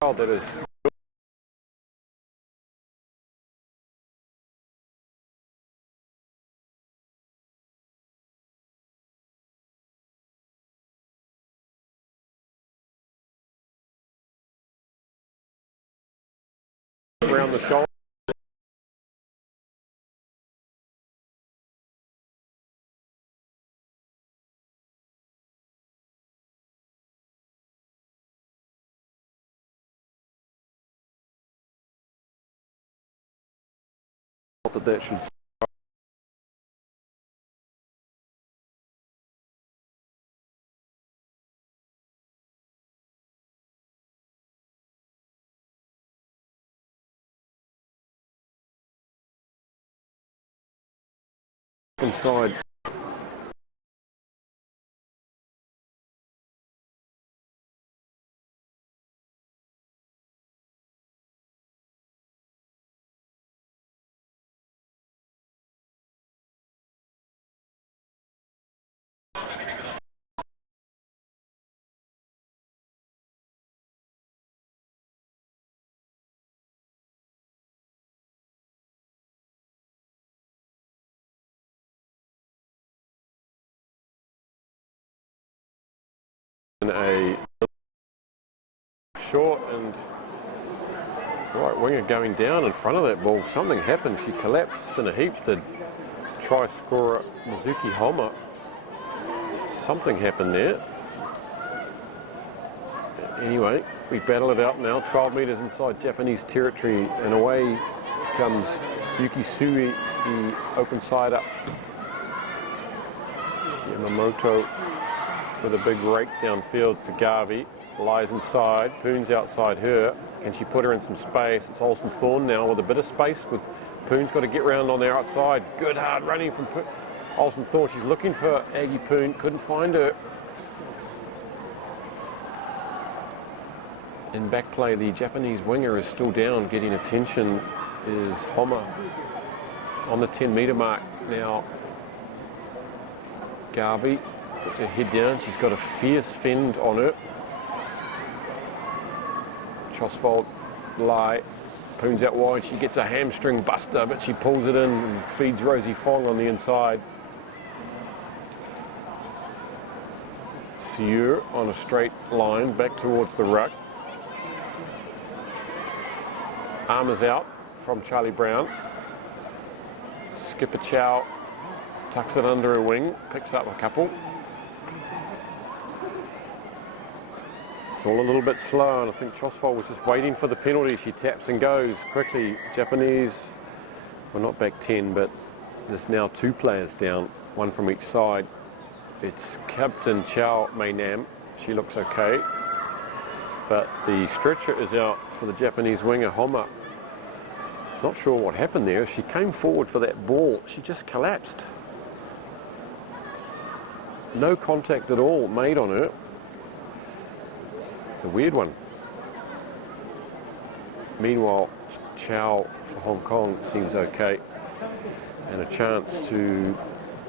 that is around the shoulder. That should inside. And a short and right winger going down in front of that ball. Something happened. She collapsed in a heap. The try scorer Mizuki Homa. Something happened there. Anyway, we battle it out now. 12 metres inside Japanese territory, and away comes Yuki Sui, the open sider. Yamamoto with a big rake downfield to Garvey, lies inside, Poon's outside her. Can she put her in some space? It's Olsen Thorne now with a bit of space, with Poon's got to get round on the outside. Good hard running from Olsen Thorne. She's looking for Aggie Poon, couldn't find her. In back play, the Japanese winger is still down. Getting attention is Homa on the 10-metre mark now. Garvey puts her head down. She's got a fierce fend on her. Chosfold lie. Poon's out wide. She gets a hamstring buster, but she pulls it in and feeds Rosie Fong on the inside. Sieur on a straight line back towards the ruck. Arm is out from Charlie Brown. Skipper Chow tucks it under her wing, picks up a couple. It's all a little bit slow, and I think Chosfold was just waiting for the penalty. She taps and goes quickly. Japanese, well, not back 10, but there's now 2 players down, 1 from each side. It's Captain Chow Mei Nam. She looks okay, but the stretcher is out for the Japanese winger, Homa. Not sure what happened there. She came forward for that ball. She just collapsed. No contact at all made on her. It's a weird one. Meanwhile, Chow for Hong Kong seems okay. And a chance to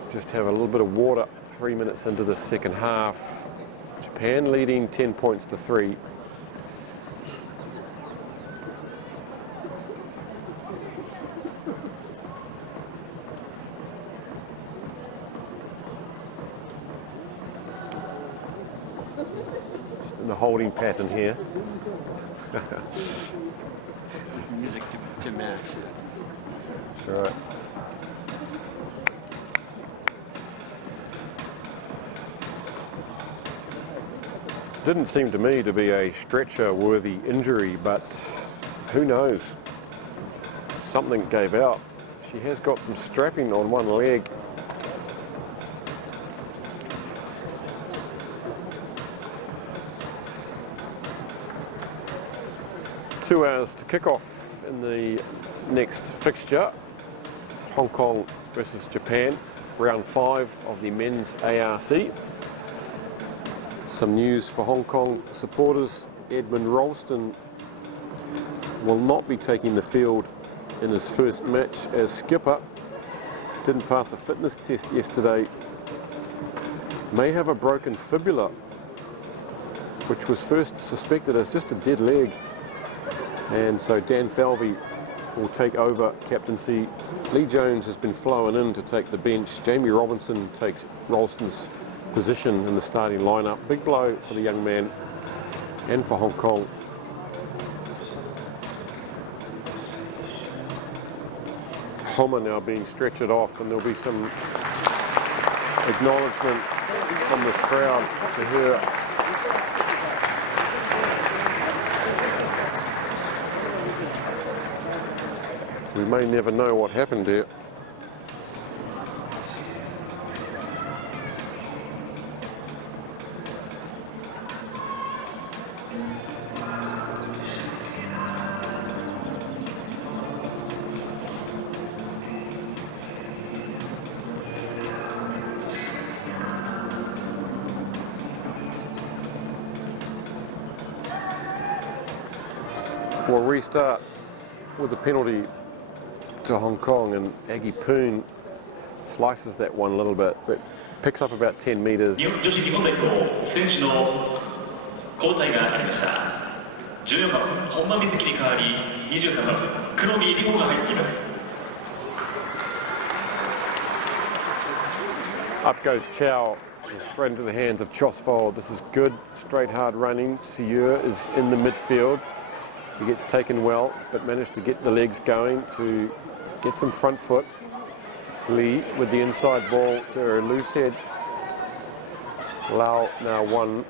just have a little bit of water 3 minutes into the second half. Japan leading 10 points to 3. The holding pattern here. Music to match. That's right. Didn't seem to me to be a stretcher-worthy injury, but who knows? Something gave out. She has got some strapping on one leg. Two hours to kick off in the next fixture. Hong Kong versus Japan, round 5 of the men's ARC. Some news for Hong Kong supporters. Edmund Ralston will not be taking the field in his first match as skipper. Didn't pass a fitness test yesterday. May have a broken fibula, which was first suspected as just a dead leg. And so Dan Falvey will take over captaincy. Lee Jones has been flown in to take the bench. Jamie Robinson takes Ralston's position in the starting lineup. Big blow for the young man and for Hong Kong. Homer now being stretchered off, and there'll be some acknowledgement from this crowd to her. We may never know what happened there. We'll restart with a penalty to Hong Kong, and Aggie Poon slices that one a little bit, but picks up about 10 metres. Up goes Chow, straight into the hands of Chosfold. This is good, straight hard running. Sieur is in the midfield. She gets taken well, but managed to get the legs going to get some front foot. Lee with the inside ball to her loose head. Lau now one.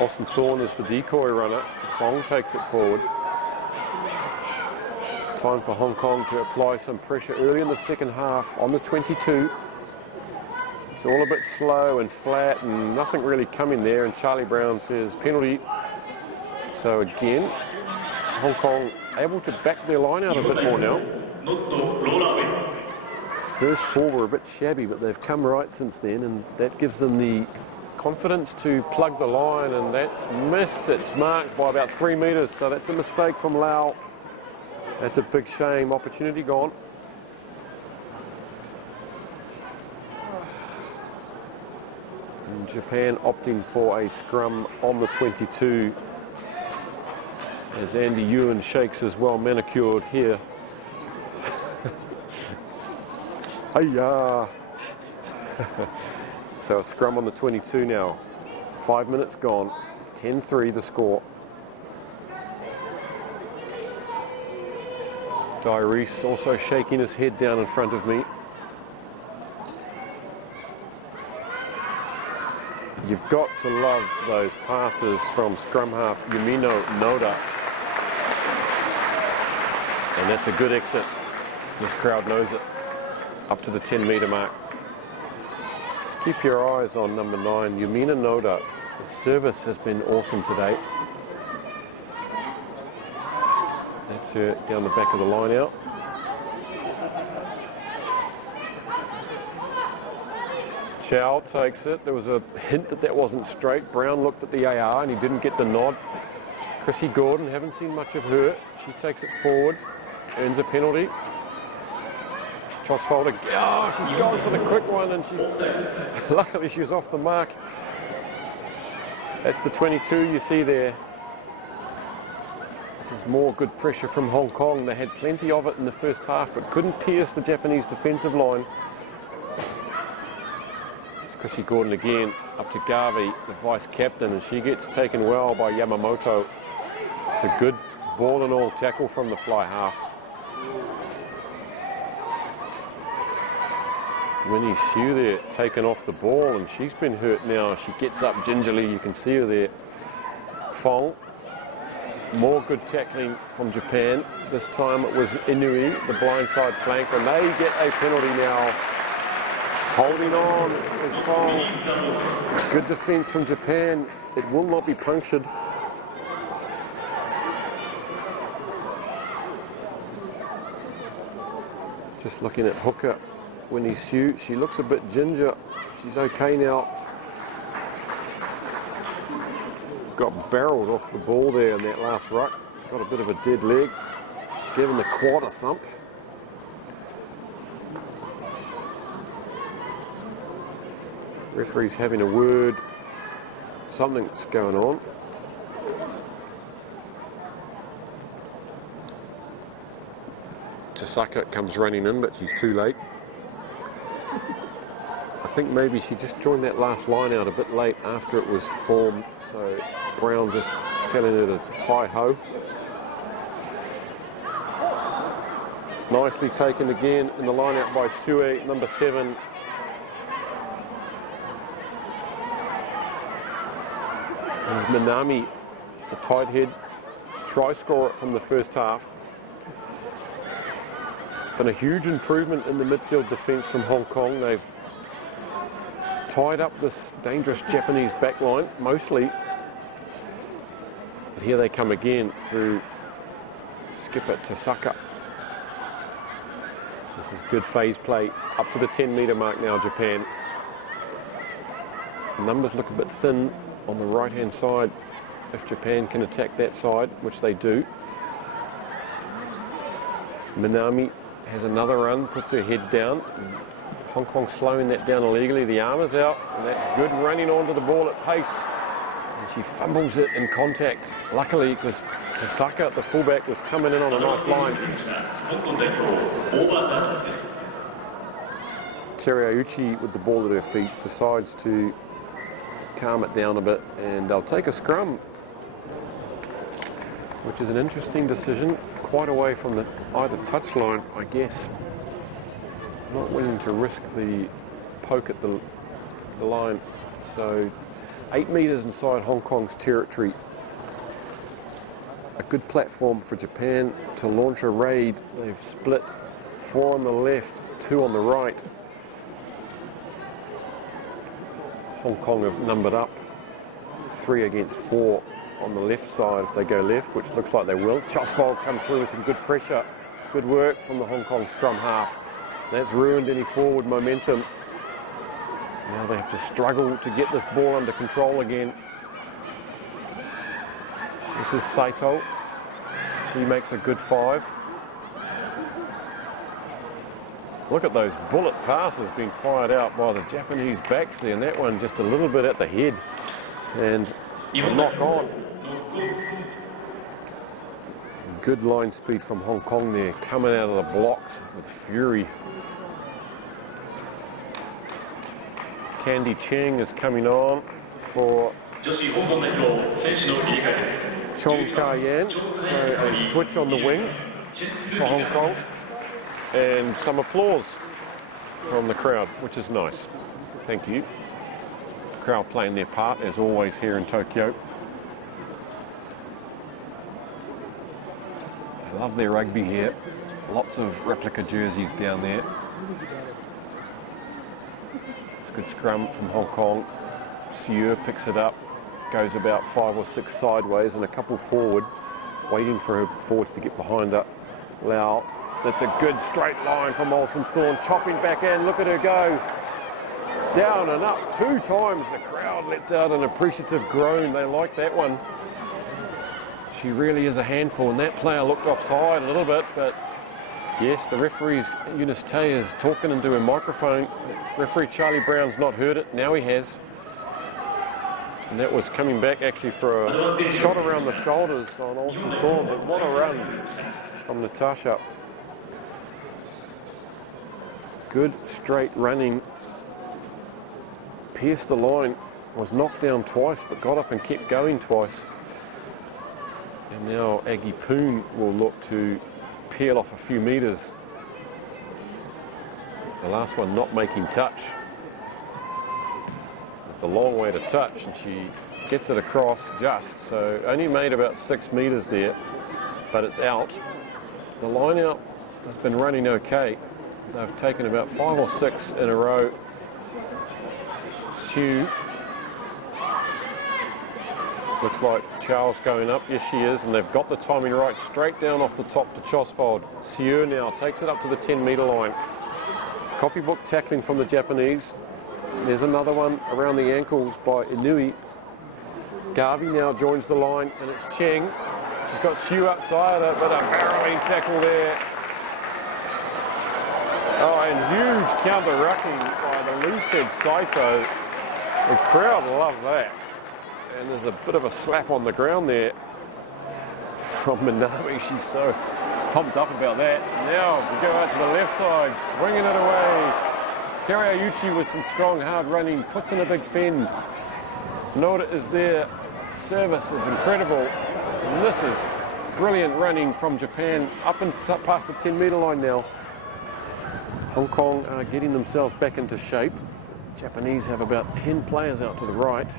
Austin Thorne is the decoy runner. Fong takes it forward. Time for Hong Kong to apply some pressure early in the second half on the 22. It's all a bit slow and flat and nothing really coming there, and Charlie Brown says penalty. So again, Hong Kong able to back their line out a bit more now. First four were a bit shabby, but they've come right since then, and that gives them the confidence to plug the line, and that's missed. It's marked by about 3 metres, so that's a mistake from Lau. That's a big shame. Opportunity gone. And Japan opting for a scrum on the 22. As Andy Ewan shakes his well manicured hair. Hiya! So a scrum on the 22 now. 5 minutes gone. 10-3 the score. Dyrese also shaking his head down in front of me. You've got to love those passes from scrum half Yumino Noda. And that's a good exit. This crowd knows it. Up to the 10-metre mark. Just keep your eyes on number 9, Yumina Noda. The service has been awesome today. That's her down the back of the line out. Chow takes it. There was a hint that that wasn't straight. Brown looked at the AR and he didn't get the nod. Chrissy Gordon, haven't seen much of her. She takes it forward, earns a penalty. Chosfold, oh, she's gone for the quick one, and luckily she was off the mark. That's the 22 you see there. This is more good pressure from Hong Kong. They had plenty of it in the first half, but couldn't pierce the Japanese defensive line. It's Chrissy Gordon again, up to Garvey, the vice-captain, and she gets taken well by Yamamoto. It's a good ball and all tackle from the fly half. Winnie Hsu there, taken off the ball, and she's been hurt now. She gets up gingerly, you can see her there. Fong, more good tackling from Japan. This time it was Inui, the blindside flank, and they get a penalty now. Holding on is Fong. Good defence from Japan. It will not be punctured. Just looking at hooker. Winnie Hsu, she looks a bit ginger. She's okay now. Got barreled off the ball there in that last ruck. She's got a bit of a dead leg. Giving the quad a thump. Referee's having a word. Something's going on. Tasaka comes running in, but she's too late. I think maybe she just joined that last line out a bit late after it was formed, so Brown just telling her to tie-ho. Nicely taken again in the line out by Sue, number 7. This is Minami, the tight head, try scorer from the first half. It's been a huge improvement in the midfield defence from Hong Kong. They've tied up this dangerous Japanese backline, mostly. But here they come again through skipper Tasaka. This is good phase play, up to the 10-metre mark now, Japan. Numbers look a bit thin on the right-hand side if Japan can attack that side, which they do. Minami has another run, puts her head down. Hong Kong slowing that down illegally. The arm is out, and that's good running onto the ball at pace. And she fumbles it in contact, luckily, because Tasaka, the fullback, was coming in on a nice line. Teriauchi, with the ball at her feet, decides to calm it down a bit, and they'll take a scrum, which is an interesting decision, quite away from the either touchline, I guess. Not willing to risk the poke at the line. So 8 metres inside Hong Kong's territory. A good platform for Japan to launch a raid. They've split 4 on the left, 2 on the right. Hong Kong have numbered up 3 against 4 on the left side if they go left, which looks like they will. Chosfold come through with some good pressure. It's good work from the Hong Kong scrum half. That's ruined any forward momentum. Now they have to struggle to get this ball under control again. This is Saito. She makes a good 5. Look at those bullet passes being fired out by the Japanese backs there, and that one just a little bit at the head and a knock on. Good line speed from Hong Kong there, coming out of the blocks with fury. Candy Cheng is coming on for Chong Ka-yan. So a switch on the wing for Hong Kong. And some applause from the crowd, which is nice. Thank you. The crowd playing their part, as always, here in Tokyo. I love their rugby here. Lots of replica jerseys down there. It's a good scrum from Hong Kong. Sieur picks it up, goes about 5 or 6 sideways and a couple forward, waiting for her forwards to get behind her. Lau, that's a good straight line from Olsen Thorne, chopping back in. Look at her go. Down and up 2 times. The crowd lets out an appreciative groan. They like that one. She really is a handful, and that player looked offside a little bit, but yes, the referee's Eunice Tay is talking into a microphone. Referee Charlie Brown's not heard it, now he has. And that was coming back actually for a shot around the shoulders on Olsen Thorne, but what a run from Natasha. Good straight running. Pierced the line, was knocked down twice, but got up and kept going twice. And now Aggie Poon will look to peel off a few metres. The last one not making touch. It's a long way to touch, and she gets it across just, so only made about 6 metres there, but it's out. The line out has been running okay. They've taken about 5 or 6 in a row. Sue. Looks like Charles going up. Yes, she is, and they've got the timing right. Straight down off the top to Chosfold. Sieur now takes it up to the 10-metre line. Copybook tackling from the Japanese. There's another one around the ankles by Inui. Garvey now joins the line, and it's Cheng. She's got Sue outside her, but a barreling tackle there. Oh, and huge counter-rucking by the loose-head Saito. The crowd love that. And there's a bit of a slap on the ground there from Minami. She's so pumped up about that. Now we go out to the left side, swinging it away. Teriyuchi with some strong, hard running, puts in a big fend. Noda is there. Service is incredible. And this is brilliant running from Japan up and past the 10-metre line now. Hong Kong are getting themselves back into shape. Japanese have about 10 players out to the right.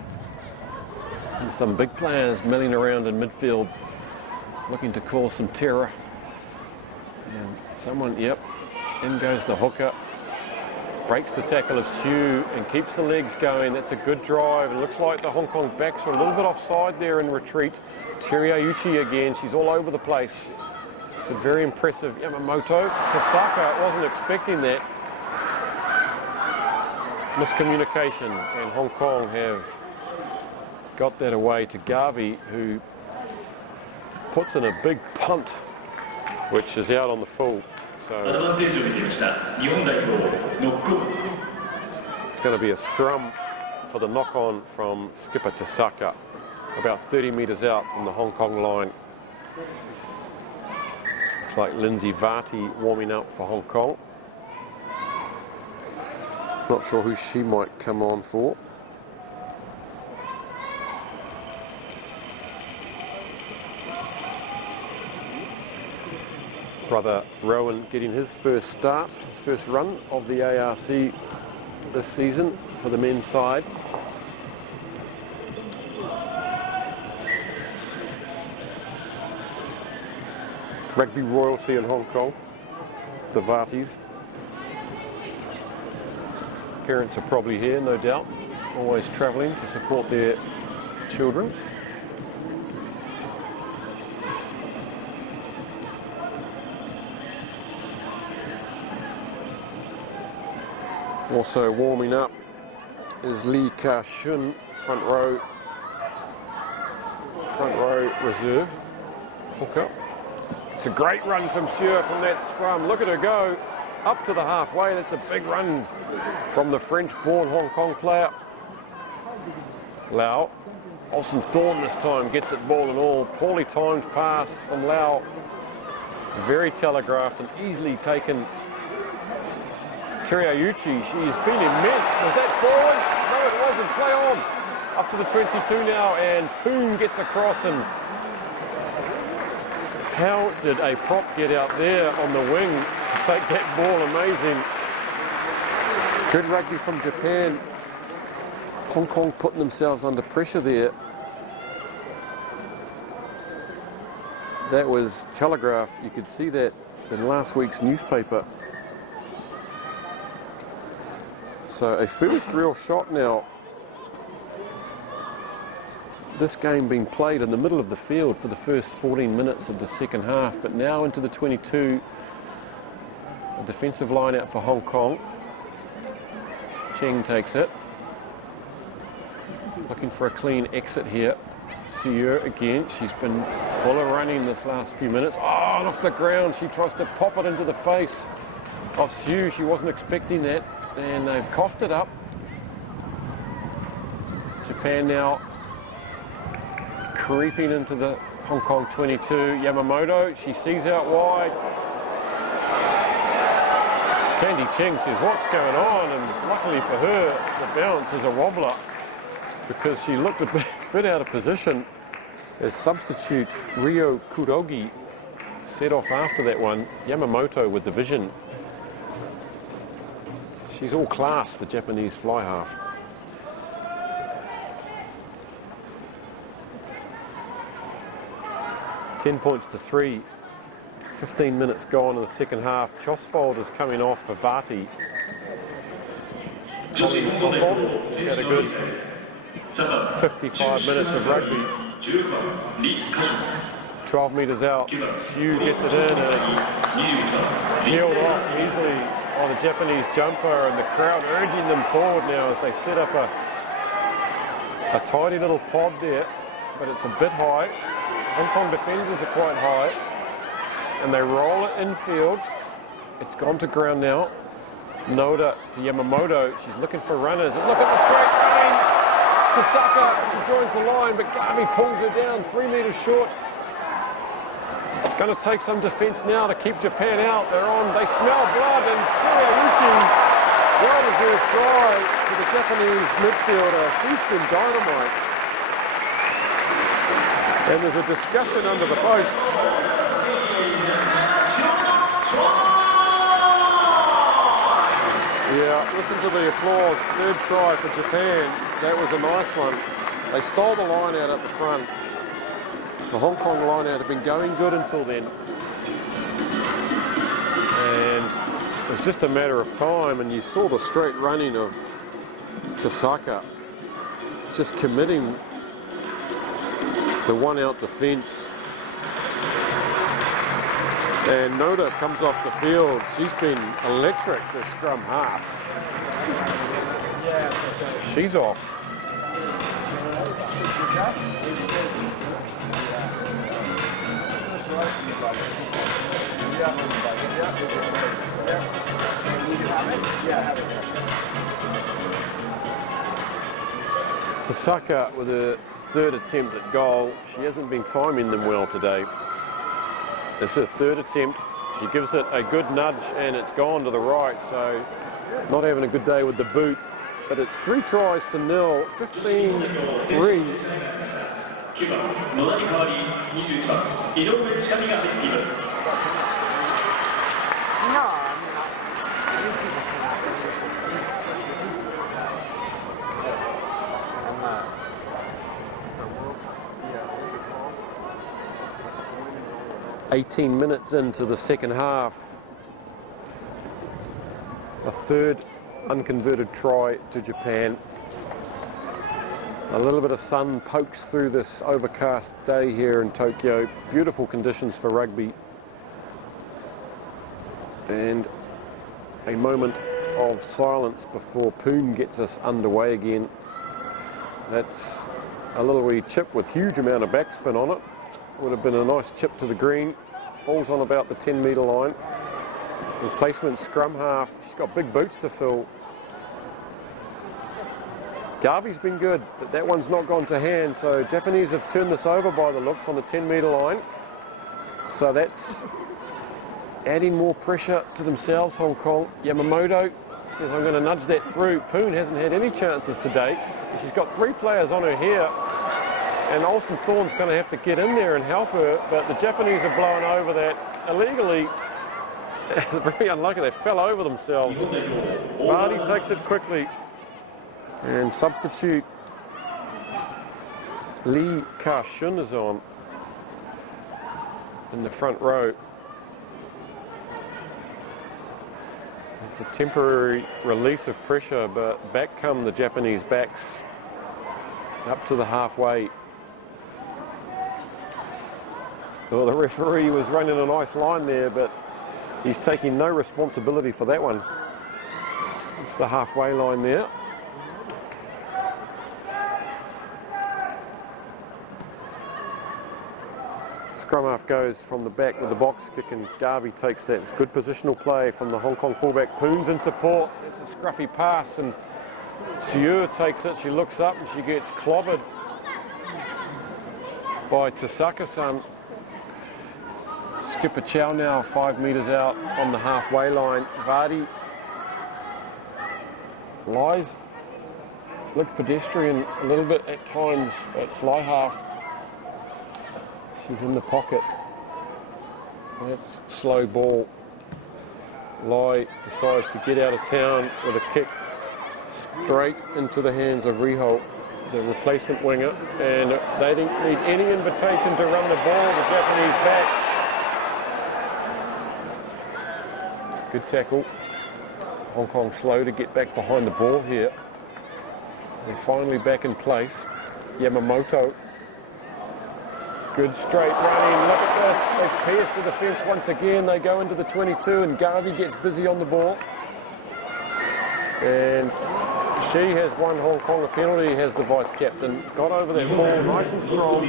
And some big players milling around in midfield, looking to cause some terror. And someone, yep, in goes the hooker. Breaks the tackle of Siu and keeps the legs going. That's a good drive. It looks like the Hong Kong backs are a little bit offside there in retreat. Teriyuchi again, she's all over the place. But very impressive. Yamamoto, Tasaka wasn't expecting that. Miscommunication, and Hong Kong have got that away to Garvey, who puts in a big punt, which is out on the full. So it's going to be a scrum for the knock-on from skipper Tasaka, about 30 metres out from the Hong Kong line. Looks like Lindsay Varty warming up for Hong Kong. Not sure who she might come on for. Brother Rowan getting his first start, his first run of the ARC this season for the men's side. Rugby royalty in Hong Kong, the Varties. Parents are probably here, no doubt, always travelling to support their children. Also warming up is Lee Ka-shun, front row reserve hooker. It's a great run from Siu from that scrum. Look at her go up to the halfway. That's a big run from the French-born Hong Kong player. Lau, Olsen Thorne this time gets it ball and all. Poorly timed pass from Lau. Very telegraphed and easily taken. Teriyuchi, she's been immense. Was that forward? No, it wasn't. Play on. Up to the 22 now, and Poon gets across. And how did a prop get out there on the wing to take that ball? Amazing. Good rugby from Japan. Hong Kong putting themselves under pressure there. That was telegraphed. You could see that in last week's newspaper. So a first real shot now. This game being played in the middle of the field for the first 14 minutes of the second half, but now into the 22. A defensive line out for Hong Kong. Cheng takes it. Looking for a clean exit here. Siu again. She's been full of running this last few minutes. Oh, and off the ground. She tries to pop it into the face of Siu. She wasn't expecting that. And they've coughed it up. Japan now creeping into the Hong Kong 22. Yamamoto, she sees out wide. Candy Cheng says, what's going on? And luckily for her, the bounce is a wobbler, because she looked a bit out of position as substitute Ryo Kurogi set off after that one. Yamamoto with the vision. She's all class, the Japanese fly half. $10 points to 3. 15 minutes gone in the second half. Chosfold is coming off for Varty. Chosfold, she had a good 55 minutes of rugby. 12 metres out. Siu gets it in and it's peeled off easily by the Japanese jumper, and the crowd urging them forward now as they set up a tidy little pod there, but it's a bit high. Hong Kong defenders are quite high, and they roll it infield. It's gone to ground now. Noda to Yamamoto. She's looking for runners. And look at the straight running. Tasaka. She joins the line, but Garvey pulls her down 3 metres short. It's going to take some defence now to keep Japan out. They're on, they smell blood, and Teriuchi, well-deserved try to the Japanese midfielder. She's been dynamite. And there's a discussion under the posts. Yeah, listen to the applause. Third try for Japan. That was a nice one. They stole the line out at the front. The Hong Kong line out had been going good until then. And it was just a matter of time, and you saw the straight running of Tasaka just committing the one-out defence. And Noda comes off the field. She's been electric, the scrum half. She's off. Tasaka with a third attempt at goal. She hasn't been timing them well today. It's her third attempt. She gives it a good nudge and it's gone to the right, so not having a good day with the boot. But it's 3 tries to 0, 15-3. "18 minutes into the second half, a third unconverted try to Japan. A little bit of sun pokes through this overcast day here in Tokyo. Beautiful conditions for rugby. And a moment of silence before Poon gets us underway again. That's a little wee chip with huge amount of backspin on it. Would have been a nice chip to the green. Falls on about the 10-metre line. Replacement scrum half. She's got big boots to fill. Garvey's been good, but that one's not gone to hand. So Japanese have turned this over by the looks on the 10-metre line. So that's adding more pressure to themselves, Hong Kong. Yamamoto says, I'm going to nudge that through. Poon hasn't had any chances to date. And she's got 3 players on her here. And Olsen Thorne's going to have to get in there and help her. But the Japanese are blowing over that illegally. Very unlucky, they fell over themselves. Vardy takes it quickly. And substitute Lee Ka-shun is on in the front row. It's a temporary release of pressure, but back come the Japanese backs up to the halfway. Well, the referee was running a nice line there, but he's taking no responsibility for that one. It's the halfway line there. Scrum half goes from the back with the box kick, and Garvey takes that. It's good positional play from the Hong Kong fullback. Poon's in support. It's a scruffy pass, and Sieur takes it. She looks up and she gets clobbered by Tasaka-san. Skipper Chow now 5 metres out from the halfway line. Vardy lies, looks pedestrian a little bit at times at fly half. She's in the pocket. That's slow ball. Lai decides to get out of town with a kick straight into the hands of Riho, the replacement winger, and they didn't need any invitation to run the ball, the Japanese backs. Good tackle. Hong Kong slow to get back behind the ball here. They're finally back in place. Yamamoto. Good straight running. Look at this. They pierce the defence once again. They go into the 22 and Garvey gets busy on the ball. And she has won Hong Kong a penalty, has the vice-captain. Got over that ball nice and strong.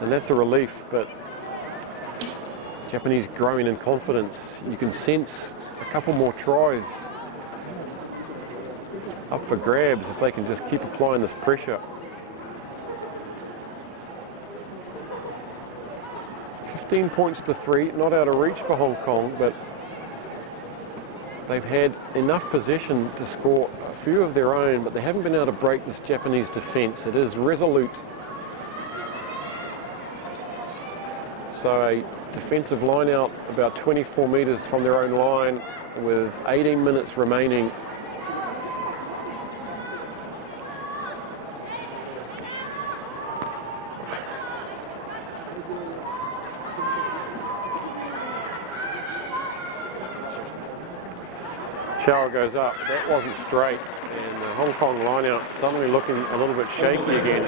And that's a relief, but Japanese growing in confidence. You can sense a couple more tries up for grabs if they can just keep applying this pressure. 15 points to 3, not out of reach for Hong Kong, but they've had enough possession to score a few of their own, but they haven't been able to break this Japanese defence. It is resolute. So a defensive line out about 24 metres from their own line with 18 minutes remaining. Chow goes up, that wasn't straight, and the Hong Kong line out suddenly looking a little bit shaky again.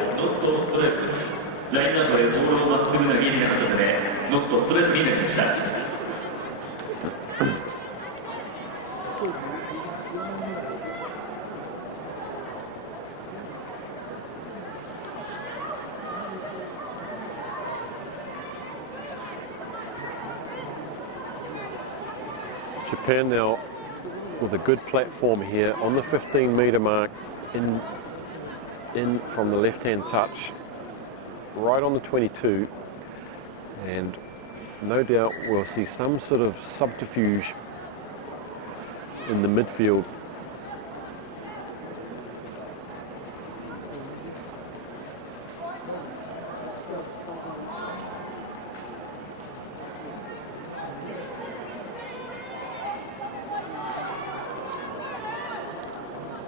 Japan now with a good platform here on the 15-metre mark, in from the left-hand touch, right on the 22, and no doubt we'll see some sort of subterfuge in the midfield.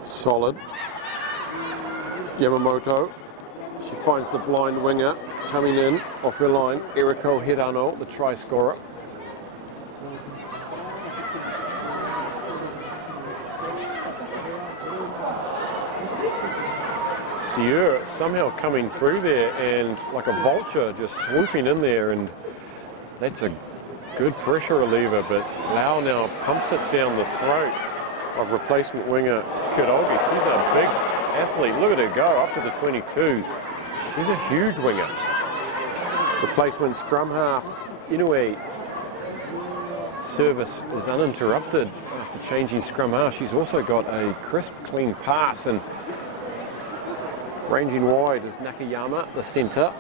Solid. Yamamoto, she finds the blind winger coming in off her line. Eriko Hirano, the try scorer. Sieur somehow coming through there and like a vulture just swooping in there, and that's a good pressure reliever, but Lau now pumps it down the throat of replacement winger Kurogi. She's a big athlete. Look at her go up to the 22. She's a huge winger. Replacement scrum half Inoue. Service is uninterrupted after changing scrum half. She's also got a crisp, clean pass, and ranging wide is Nakayama, the centre.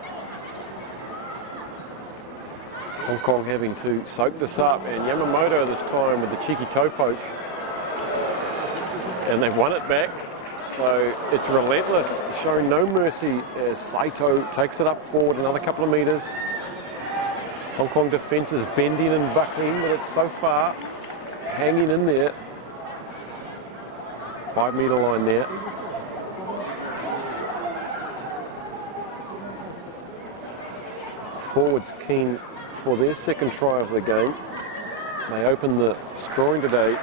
Hong Kong having to soak this up, and Yamamoto this time with the cheeky toe poke. And they've won it back, so it's relentless, showing no mercy as Saito takes it up forward another couple of metres. Hong Kong defence is bending and buckling, but it's so far hanging in there. 5 metre line there. Forwards keen for their second try of the game. They open the scoring today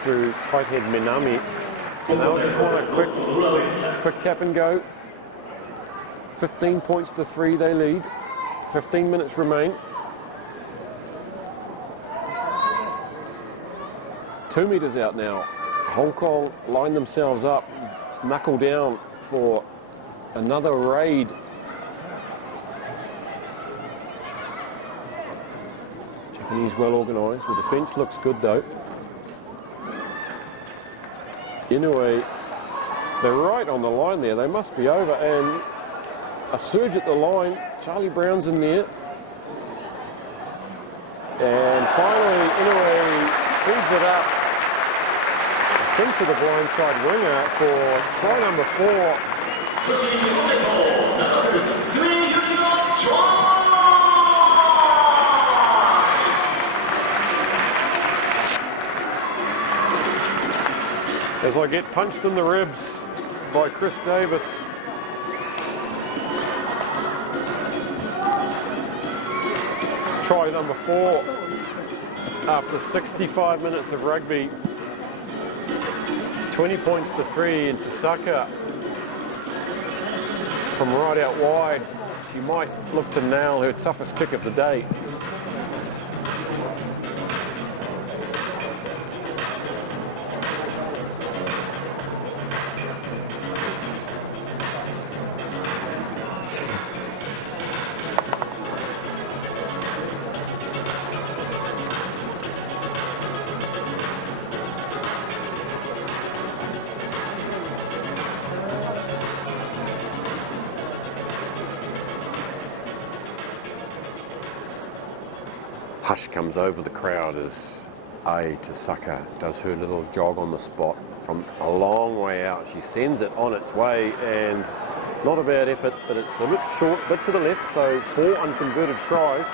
through tight head Minami, and they'll just want a quick tap and go. 15 points to 3 they lead. 15 minutes remain. 2 metres out now. Hong Kong line themselves up, knuckle down for another raid. Japanese well organised. The defence looks good though. Inoue, they're right on the line there. They must be over, and a surge at the line. Charlie Brown's in there. And finally, Inoue feeds it up, I think, to the blindside winger for try number 4. As I get punched in the ribs by Chris Davis. Try number 4 after 65 minutes of rugby. It's 20 points to 3, and Sasaka from right out wide. She might look to nail her toughest kick of the day. Hush comes over the crowd as Tasaka does her little jog on the spot from a long way out. She sends it on its way, and not a bad effort, but it's a bit short, bit to the left, so 4 unconverted tries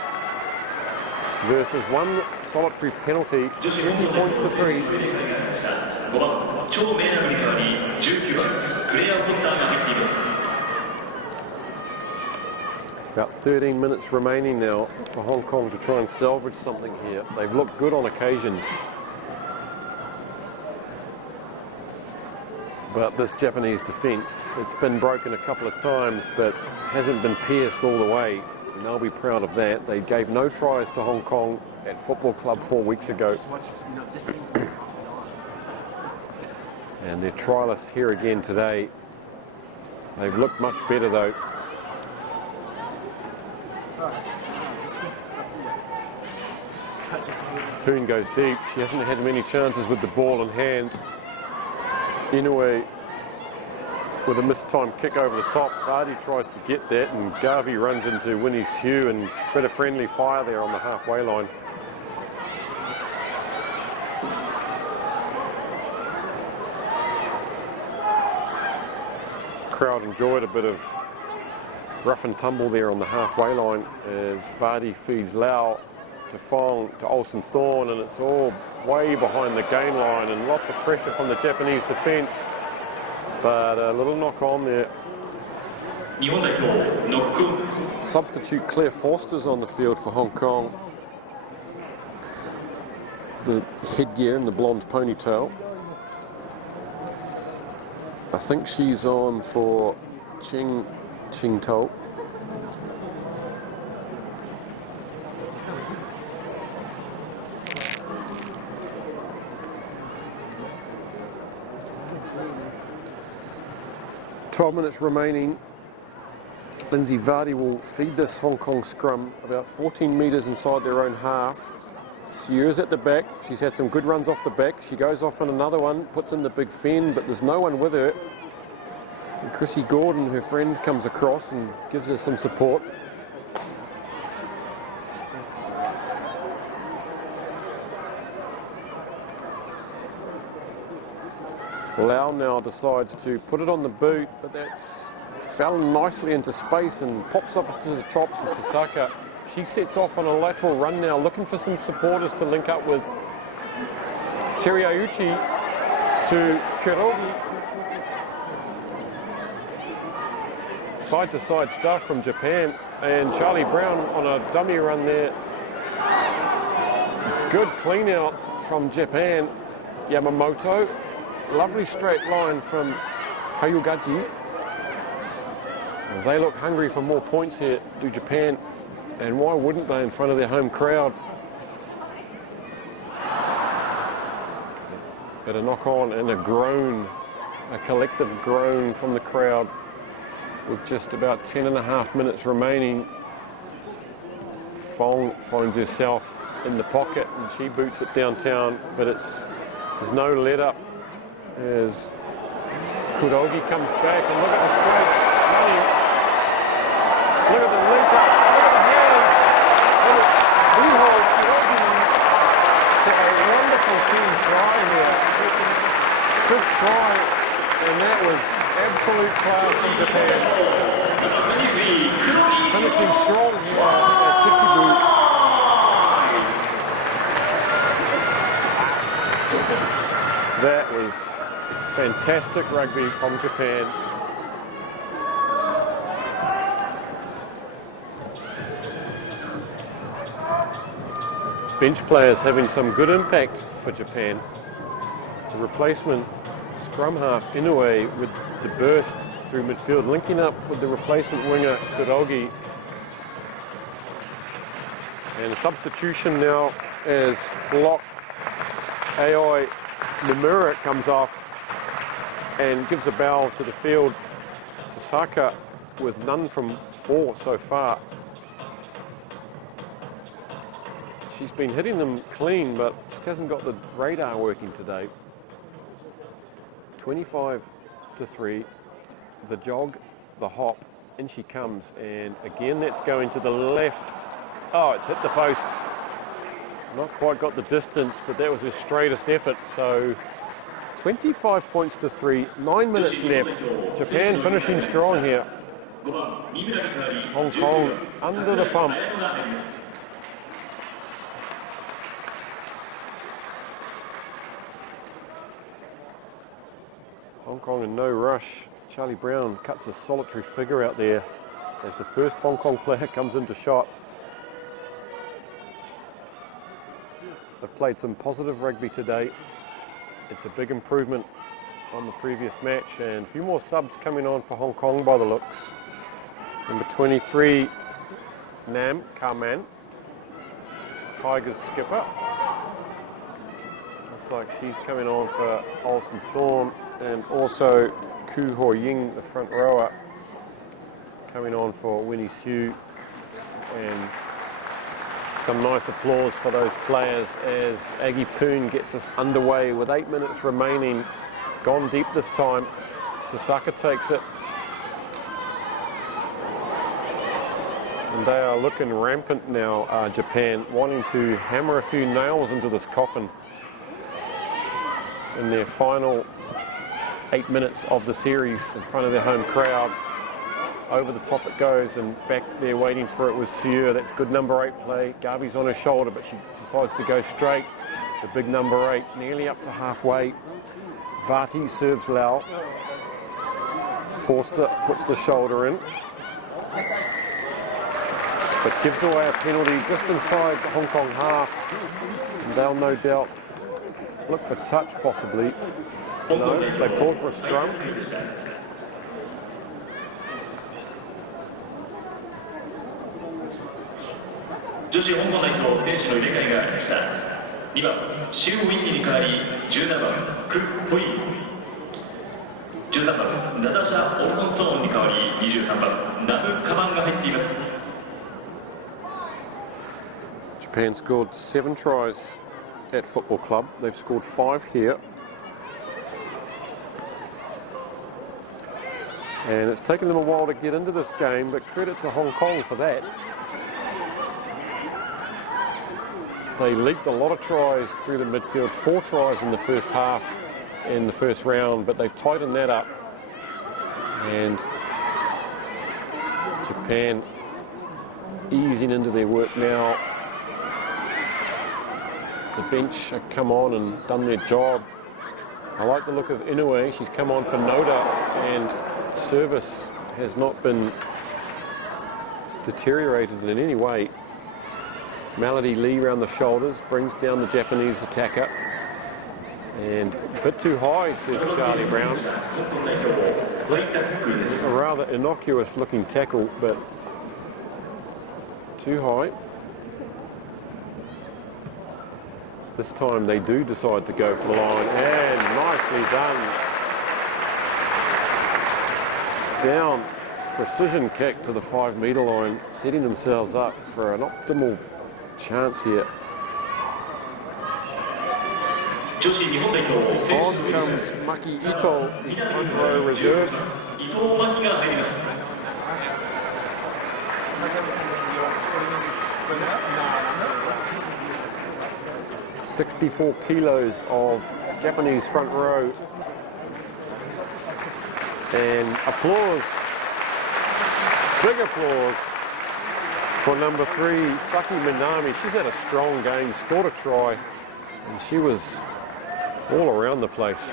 versus 1 solitary penalty, 20 points to 3. About 13 minutes remaining now for Hong Kong to try and salvage something here. They've looked good on occasions. But this Japanese defence, it's been broken a couple of times, but hasn't been pierced all the way. And they'll be proud of that. They gave no tries to Hong Kong at Football Club 4 weeks ago. And they're trialists here again today. They've looked much better though. Poon goes deep. She hasn't had many chances with the ball in hand. Inoue with a mistimed kick over the top. Vardy tries to get that, and Garvey runs into Winnie's shoe, and a bit of friendly fire there on the halfway line. Crowd enjoyed a bit of rough and tumble there on the halfway line as Vardy feeds Lau to Fong to Olsen Thorne, and it's all way behind the gain line and lots of pressure from the Japanese defence, but a little knock on there. Substitute Claire Foster's on the field for Hong Kong. The headgear and the blonde ponytail. I think she's on for Ching To. 12 minutes remaining. Lindsay Vardy will feed this Hong Kong scrum about 14 metres inside their own half. Sierra's at the back. She's had some good runs off the back. She goes off on another one, puts in the big fen, but there's no one with her. And Chrissy Gordon, her friend, comes across and gives her some support. Lau now decides to put it on the boot, but that's fell nicely into space and pops up to the chops of Tasaka. She sets off on a lateral run now, looking for some supporters to link up with. Teriauchi to Kurogi. Side-to-side stuff from Japan, and Charlie Brown on a dummy run there. Good clean out from Japan. Yamamoto. Lovely straight line from Hayugaji. They look hungry for more points here, do Japan, and why wouldn't they in front of their home crowd? But a knock on and a groan, a collective groan from the crowd with just about 10.5 minutes remaining. Fong finds herself in the pocket and she boots it downtown, but there's no let up as Kurogi comes back, and look at the straight running. Look at the link up, look at the hands, and it's Buho Kurogi for a wonderful team try here. 5th try, and that was absolute class from Japan. Finishing strong here at Chichibu. That was fantastic rugby from Japan. Bench players having some good impact for Japan. The replacement scrum half Inoue with the burst through midfield, linking up with the replacement winger Kurogi. And a substitution now as lock AI Nomura comes off and gives a bow to the field. Tasaka with none from 4 so far. She's been hitting them clean, but just hasn't got the radar working today. 25 to 3. The jog, the hop, in she comes, and again that's going to the left. Oh, it's hit the posts. Not quite got the distance, but that was his straightest effort. So 25 points to 3, 9 minutes left. Japan finishing strong here. Hong Kong under the pump. Hong Kong in no rush. Charlie Brown cuts a solitary figure out there as the first Hong Kong player comes into shot. They've played some positive rugby today. It's a big improvement on the previous match, and a few more subs coming on for Hong Kong by the looks. Number 23, Nam Karman, Tigers skipper. Looks like she's coming on for Olsen Thorne, and also Ku Ho Ying, the front rower, coming on for Winnie Siu. And some nice applause for those players as Aggie Poon gets us underway with 8 minutes remaining. Gone deep this time. Tasaka takes it. And they are looking rampant now, Japan, wanting to hammer a few nails into this coffin in their final 8 minutes of the series in front of their home crowd. Over the top it goes, and back there waiting for it was Sieur. That's good number 8 play. Garvey's on her shoulder, but she decides to go straight. The big number 8, nearly up to halfway. Vati serves Lau. Forster puts the shoulder in, but gives away a penalty just inside the Hong Kong half. And they'll no doubt look for touch possibly. No, they've called for a scrum. 女子香港代表選手の入れ替えがありました。2番、シュウ・ウィンギに代わり17番、ク・ホイ。13番、ナタシャ・オルソンソーンに代わり23番、ナム・カバンが入っています。 Japan scored 7 tries at Football Club. They've scored 5 here. And it's taken them a while to get into this game, but credit to Hong Kong for that. They leaked a lot of tries through the midfield, 4 tries in the first half in the first round, but they've tightened that up. And Japan easing into their work now. The bench have come on and done their job. I like the look of Inoue. She's come on for Noda, and service has not been deteriorated in any way. Melody Lee round the shoulders, brings down the Japanese attacker. And a bit too high, says Charlie Brown. A rather innocuous looking tackle, but too high. This time they do decide to go for the line, and nicely done. Down, precision kick to the 5-metre line, setting themselves up for an optimal chance here. On comes Maki Ito, the front row reserve. 64 kilos of Japanese front row. And applause, big applause for number 3, Saki Minami. She's had a strong game, scored a try, and she was all around the place.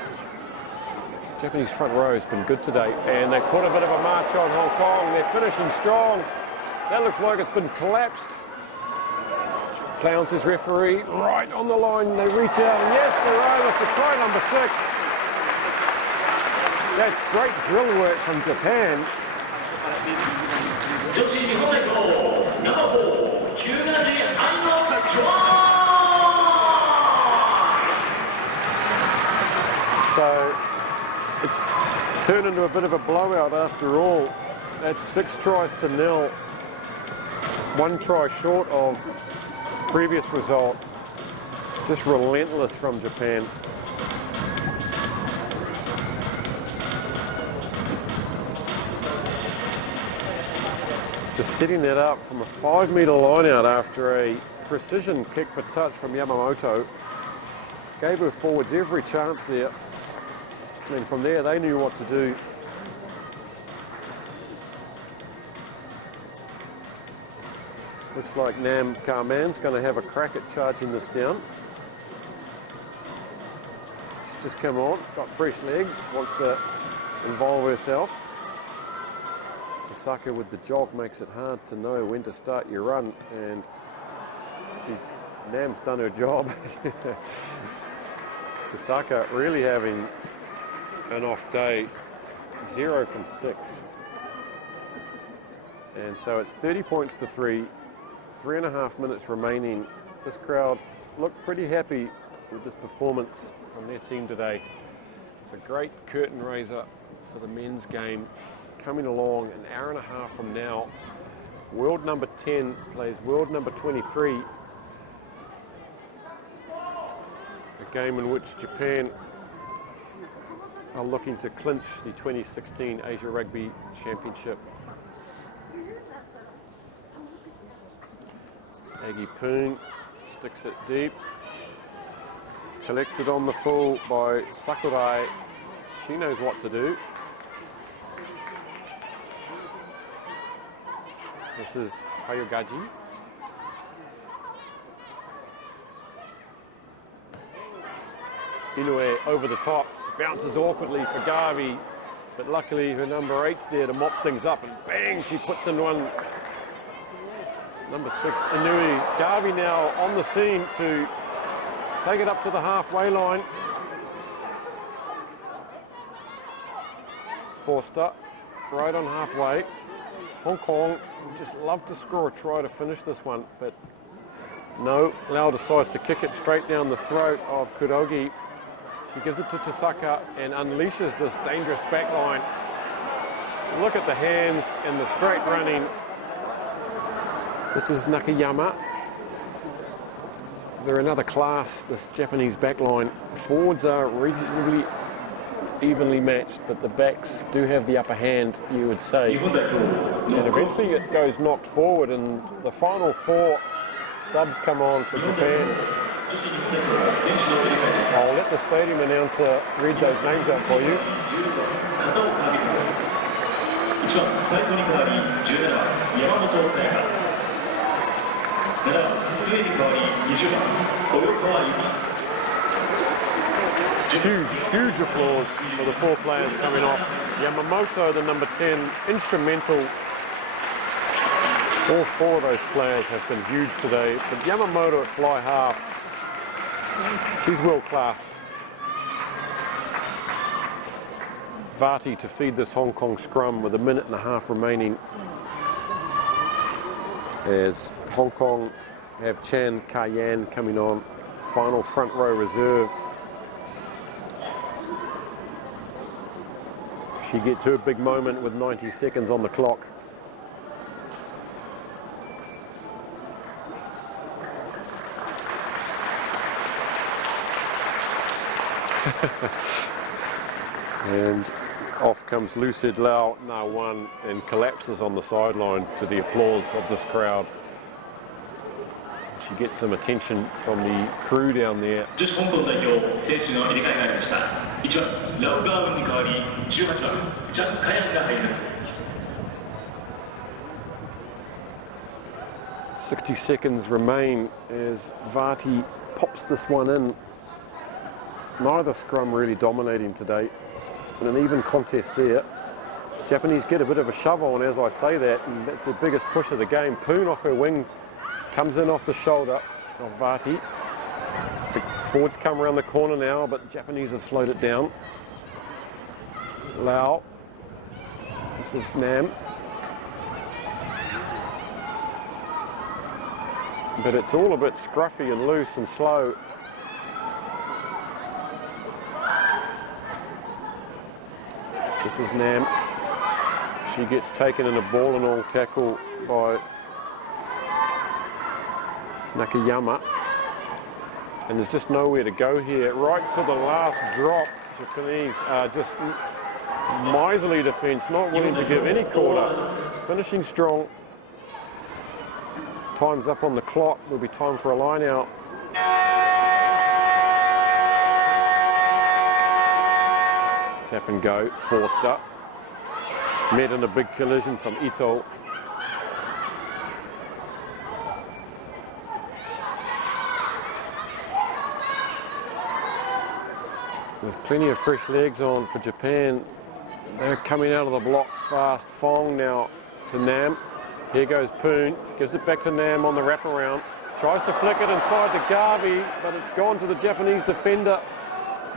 Japanese front row has been good today, and they put a bit of a march on Hong Kong. They're finishing strong. That looks like it's been collapsed. Clowns his referee right on the line. They reach out, and yes, they're over for try number 6. That's great drill work from Japan. So it's turned into a bit of a blowout after all. That's 6 tries to 0. 1 try short of previous result. Just relentless from Japan. Just setting that up from a 5-metre line out after a precision kick for touch from Yamamoto. Gave her forwards every chance there. And from there, they knew what to do. Looks like Nam Karman's going to have a crack at charging this down. She's just come on, got fresh legs, wants to involve herself. Tasaka with the jog makes it hard to know when to start your run, and Nam's done her job. Tasaka really having an off day, 0 from 6. And so it's 30 points to 3, 3.5 minutes remaining. This crowd looked pretty happy with this performance from their team today. It's a great curtain raiser for the men's game. Coming along an hour and a half from now, world number 10 plays world number 23. A game in which Japan are looking to clinch the 2016 Asia Rugby Championship. Aggie Poon sticks it deep. Collected on the full by Sakurai. She knows what to do. This is Hayagaji. Inoue over the top, bounces awkwardly for Garvey, but luckily her number 8's there to mop things up, and bang, she puts in one. Number 6, Inui. Garvey now on the scene to take it up to the halfway line. Forster, right on halfway. Hong Kong would just love to score a try to finish this one, but no. Lau decides to kick it straight down the throat of Kurogi. She gives it to Tasaka and unleashes this dangerous back line. Look at the hands and the straight running. This is Nakayama. They're another class, this Japanese back line. Forwards are reasonably evenly matched, but the backs do have the upper hand, you would say. And eventually it goes knocked forward, and the final 4 subs come on for Japan. I'll let the stadium announcer read those names out for you. Huge applause for the 4 players coming off. Yamamoto, the number 10, instrumental. All 4 of those players have been huge today, but Yamamoto at fly half, she's world class. Vati to feed this Hong Kong scrum with 1.5 minutes remaining, as Hong Kong have Chan Ka-yan coming on, final front row reserve. She gets her big moment with 90 seconds on the clock. And off comes Lucid Lau, now 1, and collapses on the sideline to the applause of this crowd. She gets some attention from the crew down there. 女子香港代表選手の入れ替えがありました。1番ラオガーウンに代わり18番ジャン・カヤンが入ります。 60 seconds remain as Vati pops this one in. Neither scrum really dominating today. It's been an even contest there. Japanese get a bit of a shove on as I say that, and that's their biggest push of the game. Poon off her wing comes in off the shoulder of Vati. The forwards come around the corner now, but the Japanese have slowed it down. Lau. This is Nam. But it's all a bit scruffy and loose and slow. This is Nam. She gets taken in a ball and all tackle by Nakayama. And there's just nowhere to go here. Right to the last drop. Japanese are just miserly defence, not willing to give any quarter. Finishing strong. time's up on the clock. There'll be time for a line out. Tap and go, Forster. Met in a big collision from Ito. There's plenty of fresh legs on for Japan. They're coming out of the blocks fast. Fong now to Nam. Here goes Poon. Gives it back to Nam on the wraparound. Tries to flick it inside to Garvey, but it's gone to the Japanese defender.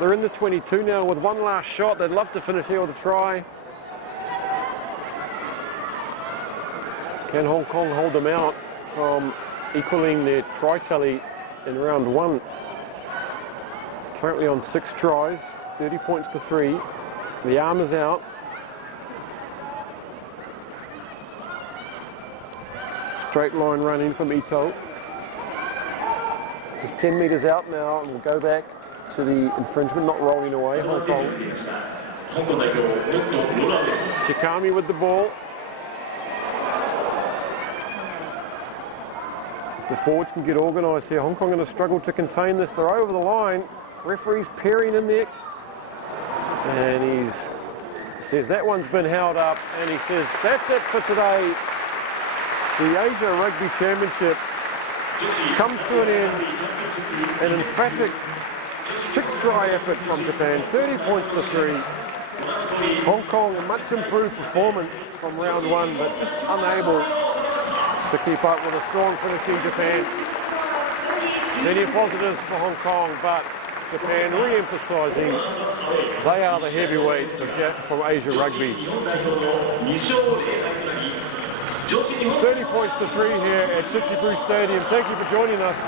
They're in the 22 now with one last shot. They'd love to finish here with a try. Can Hong Kong hold them out from equaling their try tally in round one? Currently on 6 tries, 30 points to 3. The arm is out. Straight line run in from Ito. Just 10 metres out now, and we'll go back to the infringement, not rolling away. Hong Kong. Chikami with the ball. If the forwards can get organised here, Hong Kong going to struggle to contain this. They're over the line. Referee's peering in there. And he says that one's been held up. And he says that's it for today. The Asia Rugby Championship comes to an end. An emphatic 6-try effort from Japan, 30 points to 3. Hong Kong, a much improved performance from round one, but just unable to keep up with a strong finishing Japan. Many positives for Hong Kong, but Japan re-emphasising they are the heavyweights from Asia Rugby. 30 points to 3 here at Chichibu Stadium. Thank you for joining us.